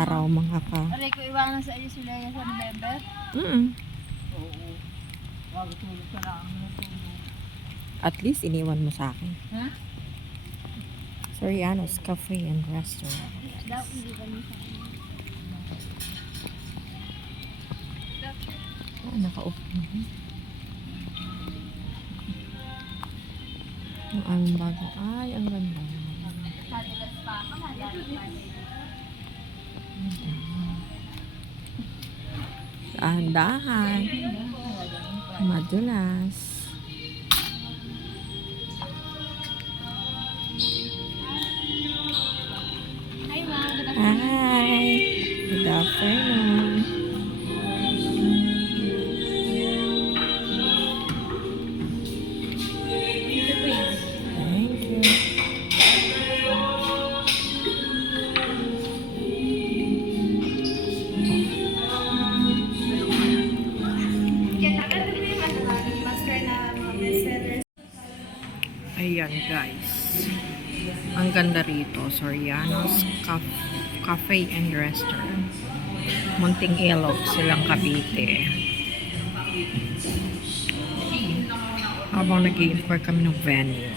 araw mga ka. Aray ko iwanan sa iyo si Leia sa November. Oo. Bago tulog ka na ang natulog. At least iniwan mo sa akin. Ha? Soriano's Cafe and Restaurant. Daw, hindi ka niya sa akin. Nakaupo. Ang aming bago. Ay, ang ganda. Sadilas pa ako. Dahan-dahan. Madulas. Hi, ma'am. Hi. Good afternoon. Thank you. Ayan guys. Ang ganda rito. Soriano's Cafe and Restaurant. Munting Ilog, silang Cavite. Habang nag-i-inquire kami ng venue.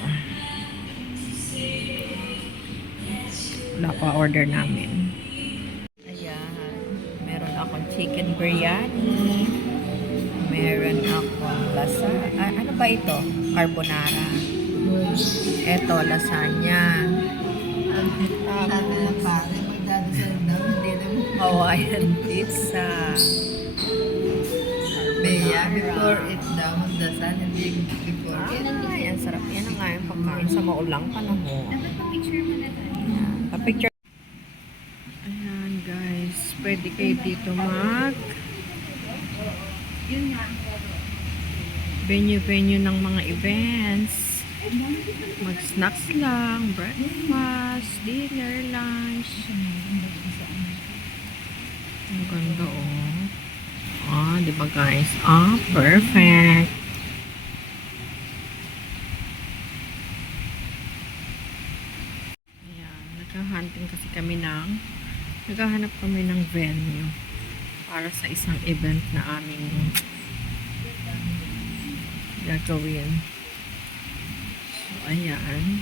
Wala pa order namin. Ayan. Meron akong chicken biryani. Meron akong ano ba ito? Carbonara. Eto, lasagna. Sabi ng pare, magdadasal daw, hindi naman. Hawaiian pizza. Beya, before it daw, magdasal, hindi before it. Ay, ang sarap yan ang nga yung pagkain sa maulang panahon. Dapat pa-picture mo na tayo. Ayan, pa-picture. Ayan guys, pwede kayo dito Yun nga. venue ng mga events. Mag-snacks lang, breakfast, dinner, lunch. Ang ganda oh. Di ba guys? Perfect. Ayan, naghahanap kami ng venue para sa isang event na aming gagawin. So, ayan.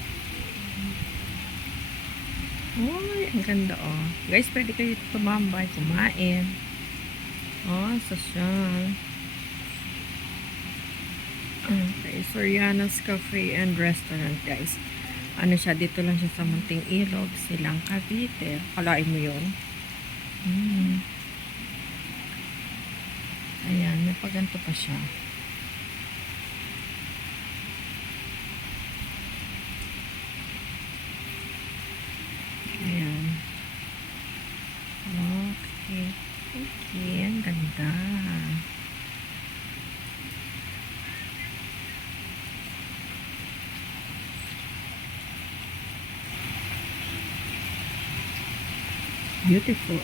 Uy, ang ganda oh. Guys, pwede kayo tumambay, kumain. Sosyal. Okay, Soriano's Cafe and Restaurant, guys. Ano siya, dito lang siya sa Munting Ilog, silang Cavite. Kalain mo yun. Ayan, may paganto pa siya. Ayan. Okay. Okay, ang ganda. Beautiful.